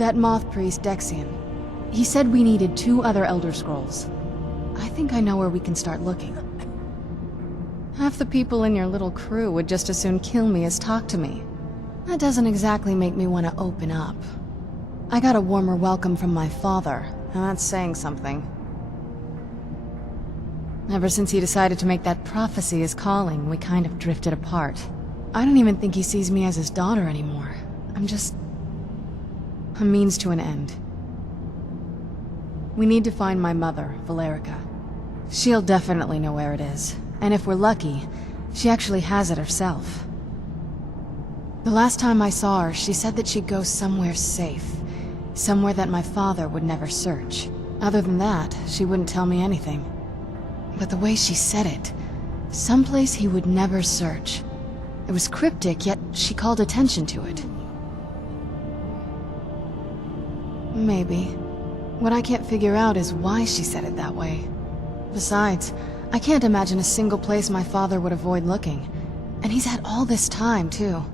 That moth priest, Dexian. He said we needed 2 other Elder Scrolls. I think I know where we can start looking. Half the people in your little crew would just as soon kill me as talk to me. That doesn't exactly make me want to open up. I got a warmer welcome from my father, and that's saying something. Ever since he decided to make that prophecy his calling, we kind of drifted apart. I don't even think he sees me as his daughter anymore. I'm just a means to an end. We need to find my mother, Valerica. She'll definitely know where it is, and if we're lucky, she actually has it herself. The last time I saw her, she said that she'd go somewhere safe. Somewhere that my father would never search. Other than that, she wouldn't tell me anything. But the way she said it, someplace he would never search. It was cryptic, yet she called attention to it. Maybe. What I can't figure out is why she said it that way. Besides, I can't imagine a single place my father would avoid looking. And he's had all this time, too.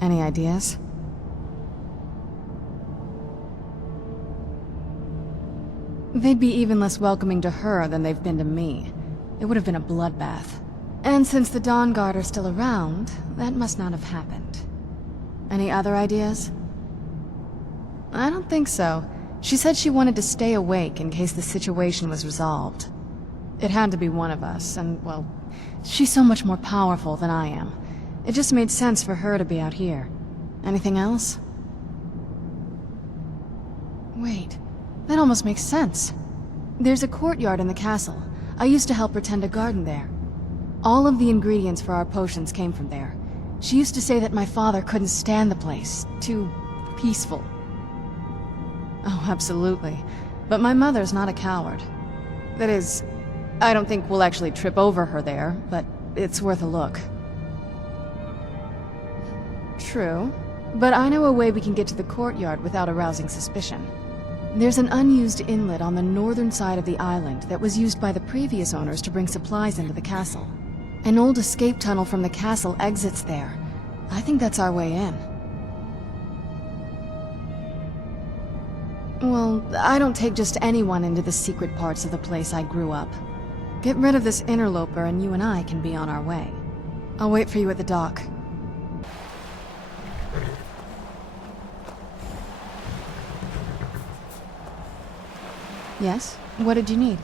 Any ideas? They'd be even less welcoming to her than they've been to me. It would have been a bloodbath. And since the Dawnguard are still around, that must not have happened. Any other ideas? I don't think so. She said she wanted to stay awake in case the situation was resolved. It had to be one of us, and, well, she's so much more powerful than I am. It just made sense for her to be out here. Anything else? Wait, that almost makes sense. There's a courtyard in the castle. I used to help her tend a garden there. All of the ingredients for our potions came from there. She used to say that my father couldn't stand the place. Too peaceful. Oh, absolutely. But my mother's not a coward. That is, I don't think we'll actually trip over her there, but it's worth a look. True. But I know a way we can get to the courtyard without arousing suspicion. There's an unused inlet on the northern side of the island that was used by the previous owners to bring supplies into the castle. An old escape tunnel from the castle exits there. I think that's our way in. Well, I don't take just anyone into the secret parts of the place I grew up. Get rid of this interloper and you and I can be on our way. I'll wait for you at the dock. Yes? What did you need?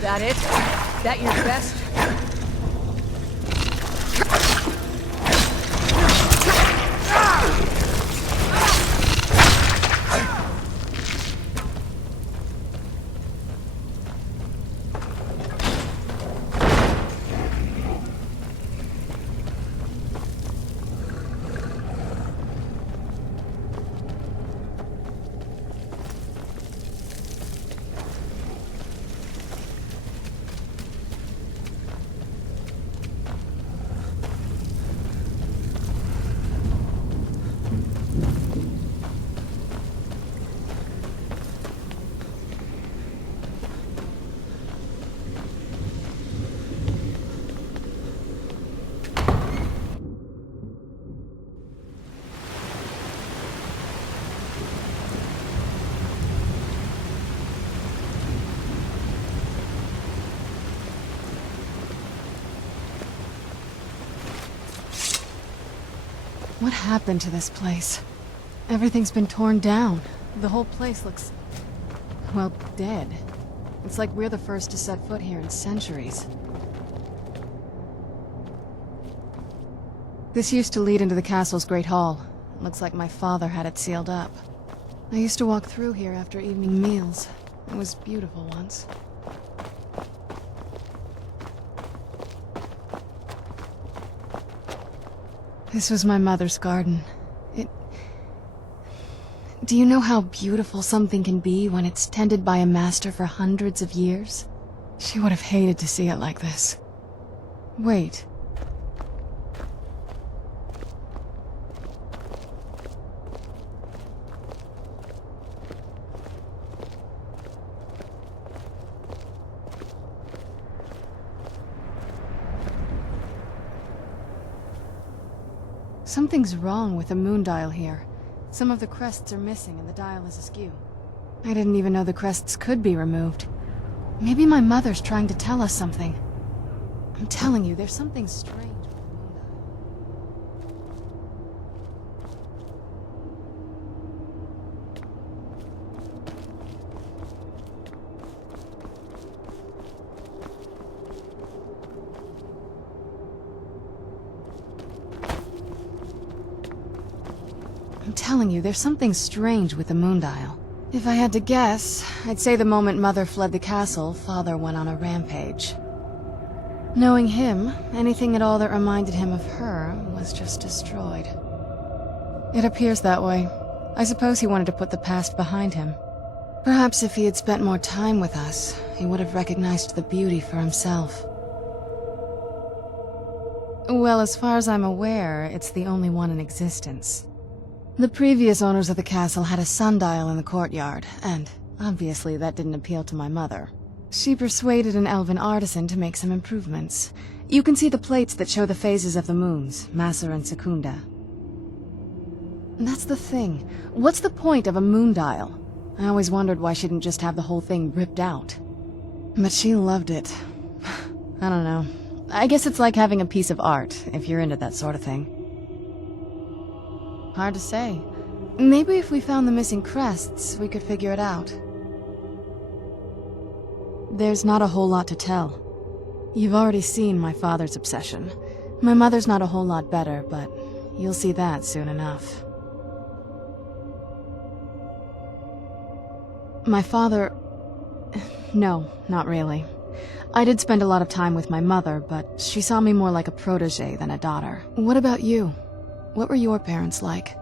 That it? That your best? What happened to this place? Everything's been torn down. The whole place looks, well, dead. It's like we're the first to set foot here in centuries. This used to lead into the castle's great hall. Looks like my father had it sealed up. I used to walk through here after evening meals. It was beautiful once. This was my mother's garden. Do you know how beautiful something can be when it's tended by a master for hundreds of years? She would have hated to see it like this. Wait. Something's wrong with the moon dial here. Some of the crests are missing and the dial is askew. I didn't even know the crests could be removed. Maybe my mother's trying to tell us something. I'm telling you, there's something strange with the moon dial. I'm telling you, there's something strange with the moon dial. If I had to guess, I'd say the moment Mother fled the castle, Father went on a rampage. Knowing him, anything at all that reminded him of her was just destroyed. It appears that way. I suppose he wanted to put the past behind him. Perhaps if he had spent more time with us, he would have recognized the beauty for himself. Well, as far as I'm aware, it's the only one in existence. The previous owners of the castle had a sundial in the courtyard, and obviously that didn't appeal to my mother. She persuaded an elven artisan to make some improvements. You can see the plates that show the phases of the moons, Maser and Secunda. That's the thing. What's the point of a moon dial? I always wondered why she didn't just have the whole thing ripped out. But she loved it. I don't know. I guess it's like having a piece of art, if you're into that sort of thing. Hard to say. Maybe if we found the missing crests, we could figure it out. There's not a whole lot to tell. You've already seen my father's obsession. My mother's not a whole lot better, but you'll see that soon enough. My father... No, not really. I did spend a lot of time with my mother, but she saw me more like a protege than a daughter. What about you? What were your parents like?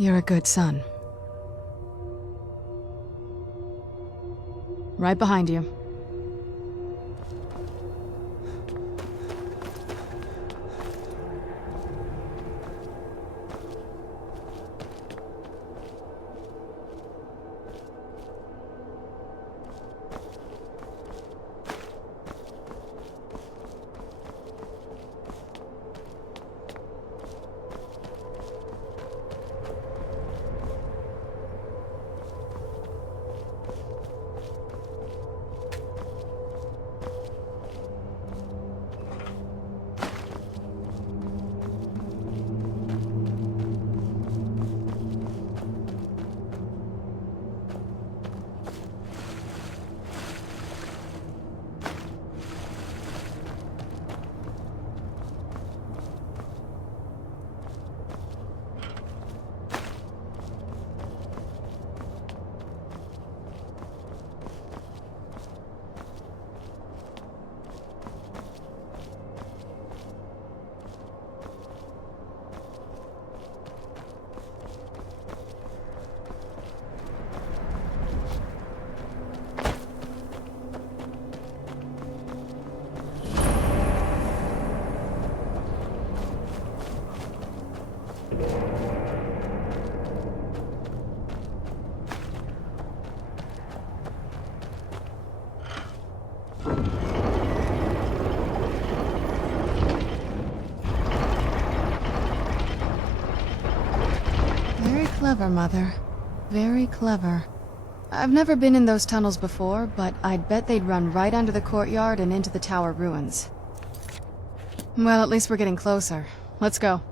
You're a good son. Right behind you. Clever, Mother. Very clever. I've never been in those tunnels before, but I'd bet they'd run right under the courtyard and into the tower ruins. Well, at least we're getting closer. Let's go.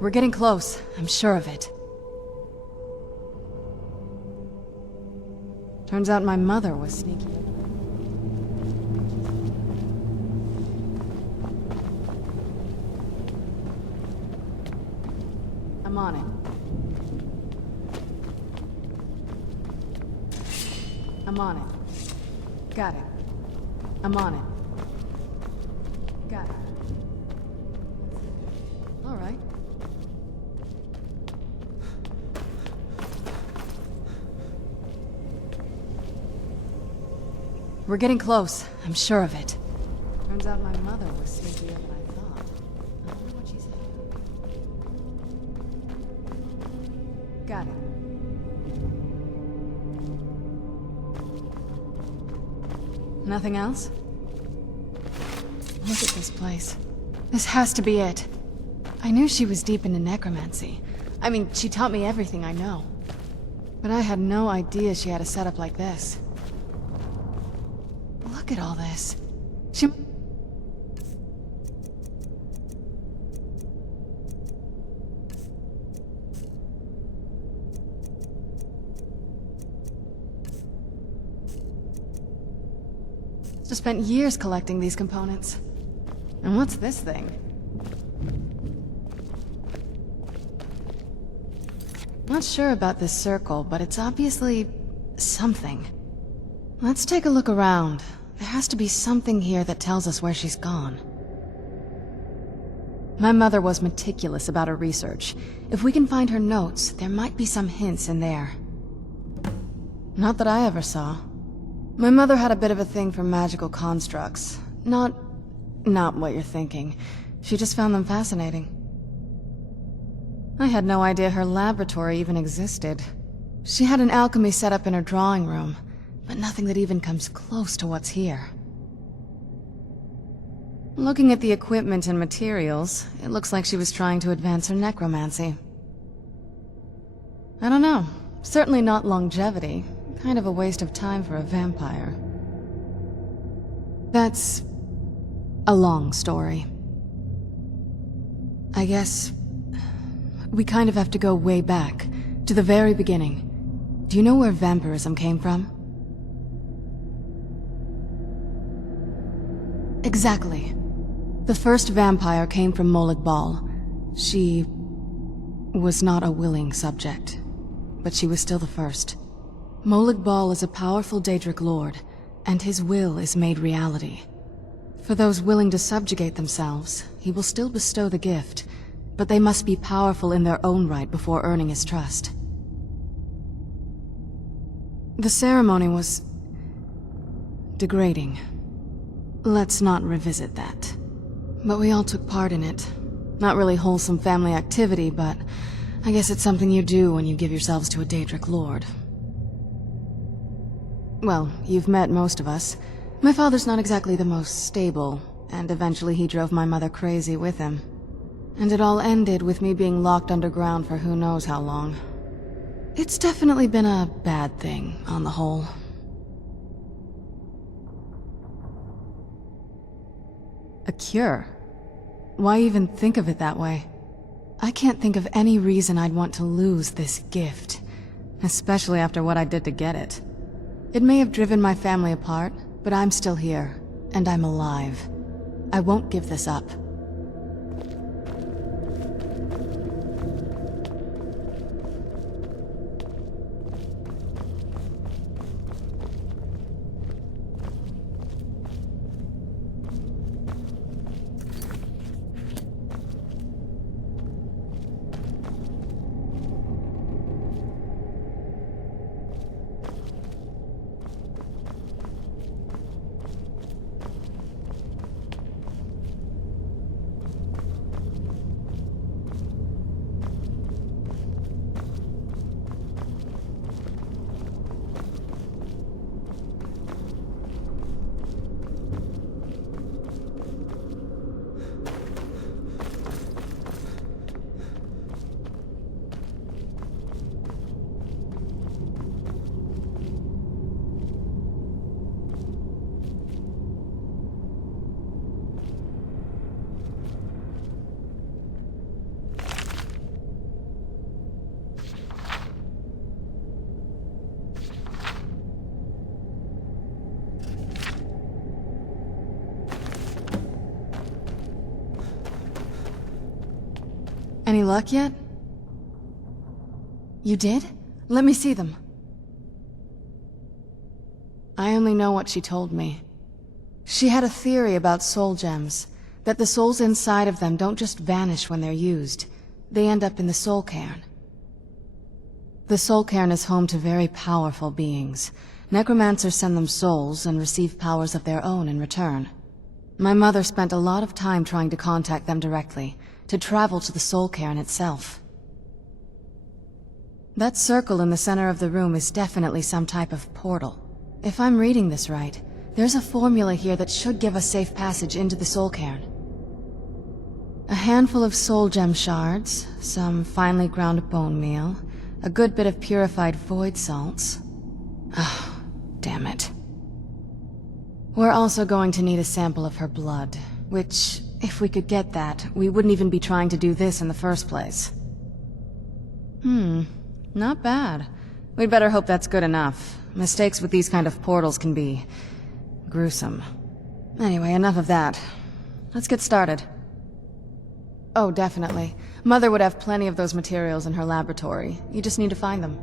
We're getting close, I'm sure of it. Turns out my mother was sneaky. I'm on it. I'm on it. Got it. I'm on it. Got it. All right. We're getting close, I'm sure of it. Turns out my mother was sneakier than I thought. I wonder what she's saying. Got it. Nothing else? Look at this place. This has to be it. I knew she was deep into necromancy. I mean, she taught me everything I know. But I had no idea she had a setup like this. Look at all this. She... Just spent years collecting these components. And what's this thing? Not sure about this circle, but it's obviously something. Let's take a look around. There has to be something here that tells us where she's gone. My mother was meticulous about her research. If we can find her notes, there might be some hints in there. Not that I ever saw. My mother had a bit of a thing for magical constructs. Not what you're thinking. She just found them fascinating. I had no idea her laboratory even existed. She had an alchemy set up in her drawing room, but nothing that even comes close to what's here. Looking at the equipment and materials, it looks like she was trying to advance her necromancy. I don't know. Certainly not longevity. Kind of a waste of time for a vampire. That's a long story. I guess we kind of have to go way back, to the very beginning. Do you know where vampirism came from? Exactly. The first vampire came from Molag Bal. She was not a willing subject. but she was still the first. Molag Bal is a powerful Daedric lord, and his will is made reality. For those willing to subjugate themselves, he will still bestow the gift, but they must be powerful in their own right before earning his trust. The ceremony was degrading. Let's not revisit that. But we all took part in it. Not really wholesome family activity, but I guess it's something you do when you give yourselves to a Daedric lord. Well, you've met most of us. My father's not exactly the most stable, and eventually he drove my mother crazy with him. And it all ended with me being locked underground for who knows how long. It's definitely been a bad thing, on the whole. A cure? Why even think of it that way? I can't think of any reason I'd want to lose this gift, especially after what I did to get it. It may have driven my family apart, but I'm still here, and I'm alive. I won't give this up. Any luck yet? You did? Let me see them. I only know what she told me. She had a theory about soul gems, that the souls inside of them don't just vanish when they're used. They end up in the soul cairn. The soul cairn is home to very powerful beings. Necromancers send them souls and receive powers of their own in return. My mother spent a lot of time trying to contact them directly, to travel to the soul cairn itself. That circle in the center of the room is definitely some type of portal. If I'm reading this right, there's a formula here that should give us safe passage into the soul cairn. A handful of soul gem shards, some finely ground bone meal, a good bit of purified void salts. Oh, damn it. We're also going to need a sample of her blood, which, if we could get that, we wouldn't even be trying to do this in the first place. Not bad. We'd better hope that's good enough. Mistakes with these kind of portals can be gruesome. Anyway, enough of that. Let's get started. Oh, definitely. Mother would have plenty of those materials in her laboratory. You just need to find them.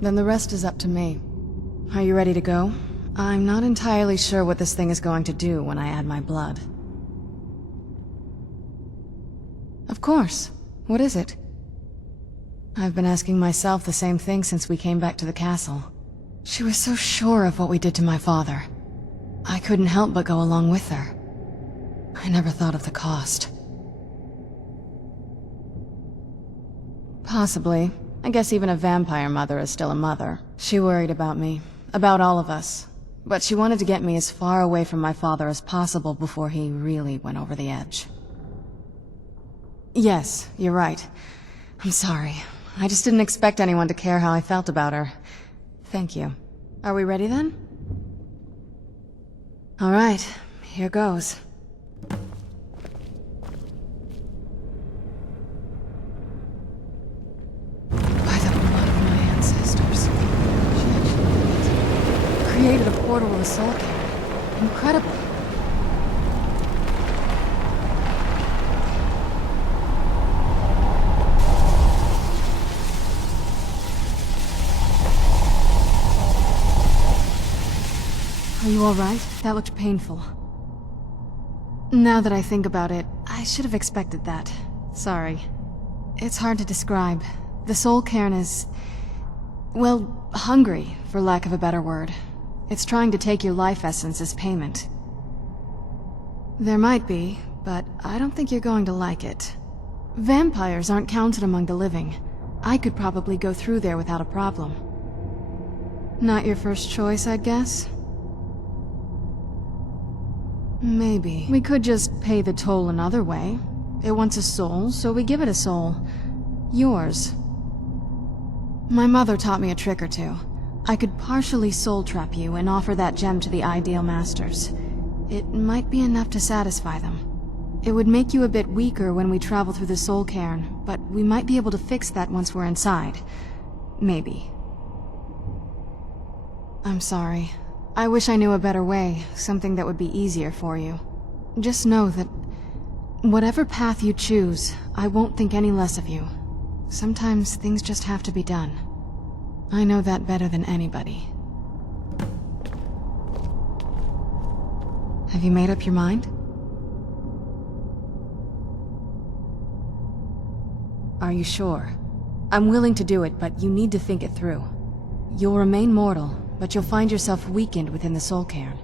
Then the rest is up to me. Are you ready to go? I'm not entirely sure what this thing is going to do when I add my blood. Of course. What is it? I've been asking myself the same thing since we came back to the castle. She was so sure of what we did to my father. I couldn't help but go along with her. I never thought of the cost. Possibly. I guess even a vampire mother is still a mother. She worried about me, about all of us. But she wanted to get me as far away from my father as possible before he really went over the edge. Yes, you're right. I'm sorry. I just didn't expect anyone to care how I felt about her. Thank you. Are we ready then? All right, here goes. By the blood of my ancestors. She actually created a portal of the soul cannon. Incredible. Are you alright? That looked painful. Now that I think about it, I should have expected that. Sorry. It's hard to describe. The soul cairn is... well, hungry, for lack of a better word. It's trying to take your life essence as payment. There might be, but I don't think you're going to like it. Vampires aren't counted among the living. I could probably go through there without a problem. Not your first choice, I'd guess? Maybe. We could just pay the toll another way. It wants a soul, so we give it a soul. Yours. My mother taught me a trick or two. I could partially soul trap you and offer that gem to the ideal masters. It might be enough to satisfy them. It would make you a bit weaker when we travel through the soul cairn, but we might be able to fix that once we're inside. Maybe. I'm sorry. I wish I knew a better way, something that would be easier for you. Just know that whatever path you choose, I won't think any less of you. Sometimes things just have to be done. I know that better than anybody. Have you made up your mind? Are you sure? I'm willing to do it, but you need to think it through. You'll remain mortal, but you'll find yourself weakened within the soul cairn.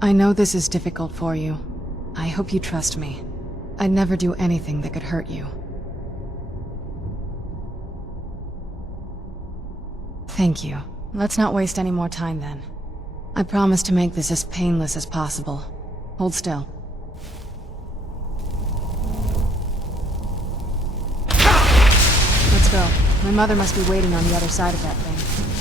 I know this is difficult for you. I hope you trust me. I'd never do anything that could hurt you. Thank you. Let's not waste any more time then. I promise to make this as painless as possible. Hold still. Let's go. My mother must be waiting on the other side of that thing.